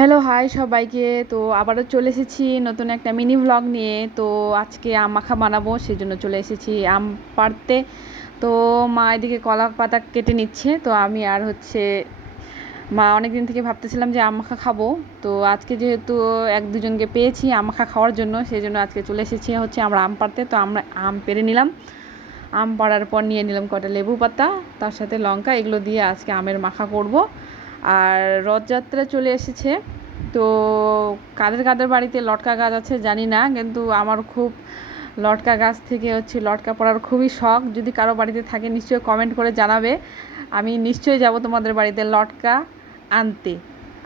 Hello hi সবাইকে। তো আবারও চলে এসেছি নতুন একটা মিনি ভ্লগ নিয়ে। তো আজকে আম মাখা বানাবো সেই জন্য চলে এসেছি আম পাড়তে। তো মা এদিকে কলা পাতা কেটে নিচ্ছে। তো আমি আর হচ্ছে, মা অনেক দিন থেকে ভাবতেছিলাম যে আম মাখা খাব। তো আজকে যেহেতু এক দুজনকে পেয়েছি আম মাখা খাওয়ার জন্য সেই জন্য আজকে চলে এসেছি হচ্ছে আমরা আম পাড়তে। তো আমরা আম পেরে নিলাম। আম পাড়ার পর নিয়ে নিলাম কটা লেবু পাতা, তার সাথে লঙ্কা, এগুলো দিয়ে আজকে আমের মাখা করব। আর রথযাত্রা চলে এসেছে। তো কাদের কাদের বাড়িতে লটকা গাছ আছে জানি না, কিন্তু আমার খুব লটকা গাছ থেকে হচ্ছে লটকা পড়ার খুবই শখ। যদি কারও বাড়িতে থাকে নিশ্চয়ই কমেন্ট করে জানাবে। আমি নিশ্চয়ই যাব তোমাদের বাড়িতে লটকা আনতে।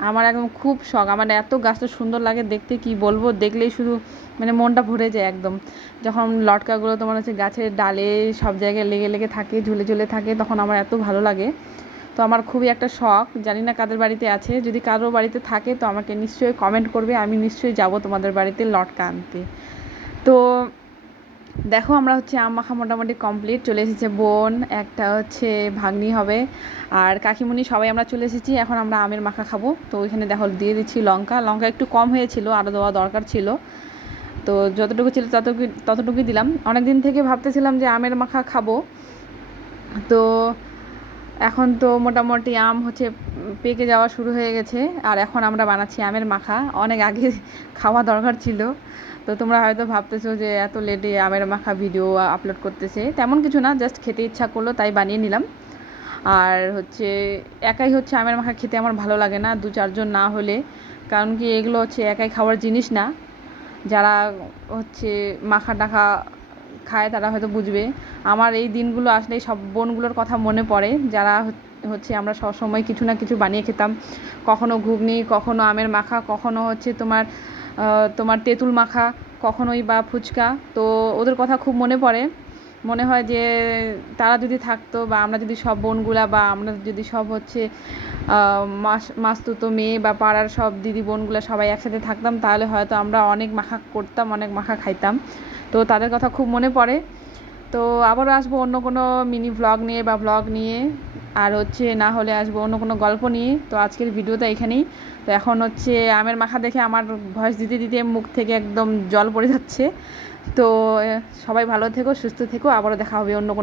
আমার একদম খুব শখ। আমার এত গাছটা সুন্দর লাগে দেখতে, কি বলব? দেখলেই শুধু মানে মনটা ভরে যায় একদম। যখন লটকাগুলো তোমার হচ্ছে গাছের ডালে সব জায়গায় লেগে লেগে থাকে, ঝুলে ঝুলে থাকে, তখন আমার এত ভালো লাগে। তো আমার খুবই একটা শখ। জানি না কাদের বাড়িতে আছে। যদি কারোর বাড়িতে থাকে তো আমাকে নিশ্চয়ই কমেন্ট করবে। আমি নিশ্চয়ই যাব তোমাদের বাড়িতে লটকা আনতে। তো দেখো আমরা হচ্ছে আম মাখা মোটামুটি কমপ্লিট চলে এসেছে বোন, একটা হচ্ছে ভাগ্নি হবে। আর কাকিমুনি সবাই আমরা চলে এসেছি। এখন আমরা আমের মাখা খাব। তো ওইখানে দেখো দিয়ে দিচ্ছি লঙ্কা। লঙ্কা একটু কম হয়েছিল আরও দেওয়া দরকার ছিল। তো যতটুকু ছিল ততটুকু, ততটুকুই দিলাম। অনেক দিন থেকে ভাবতেছিলাম যে আমের মাখা খাব। তো এখন তো মোটামুটি আম হচ্ছে পেকে যাওয়া শুরু হয়ে গেছে, আর এখন আমরা বানাচ্ছি আমের মাখা। অনেক আগে খাওয়া দরকার ছিল। তো তোমরা হয়তো ভাবতেছো যে এত লেটে আমের মাখা ভিডিও আপলোড করতেছে। তেমন কিছু না জাস্ট খেতে ইচ্ছা করল, তাই বানিয়ে নিলাম। আর হচ্ছে একাই হচ্ছে আমের মাখা খেতে আমার ভালো লাগে না, দু চারজন না হলে। কারণ কি এগুলো হচ্ছে একাই খাওয়ার জিনিস না। যারা হচ্ছে মাখা টাখা খায়, তারা হয়তো বুঝবে। আমার এই দিনগুলো আসলে সব বোনগুলোর কথা মনে পড়ে। যারা হচ্ছে আমরা সবসময় কিছু না কিছু বানিয়ে খেতাম। কখনো ঘুগনি, কখনো আমের মাখা, কখনো হচ্ছে তোমার তোমার তেঁতুল মাখা, কখনোই বা ফুচকা। তো ওদের কথা খুব মনে পড়ে। মনে হয় যে তারা যদি থাকতো বা আমরা যদি সব বোনগুলা বা আমরা যদি সব হচ্ছে মাস, মাস্তুতো মেয়ে বা পাড়ার সব দিদি বোনগুলো সবাই একসাথে থাকতাম, তাহলে হয়তো আমরা অনেক মাখা করতাম, অনেক মাখা খাইতাম। তো তাদের কথা খুব মনে পড়ে। তো আবারও আসব অন্য কোনো মিনি ভ্লগ নিয়ে বা ব্লগ নিয়ে। আর হচ্ছে না হলে আসব অন্য কোনো গল্প নিয়ে। তো আজকের ভিডিওটা এখানেই। তো এখন হচ্ছে আমের মাখা দেখে আমার ভয়েস দিতে দিতে মুখ থেকে একদম জল পড়ে যাচ্ছে। তো সবাই ভালো থেকো সুস্থ থেকো আবারও দেখা হবে অন্য কোনো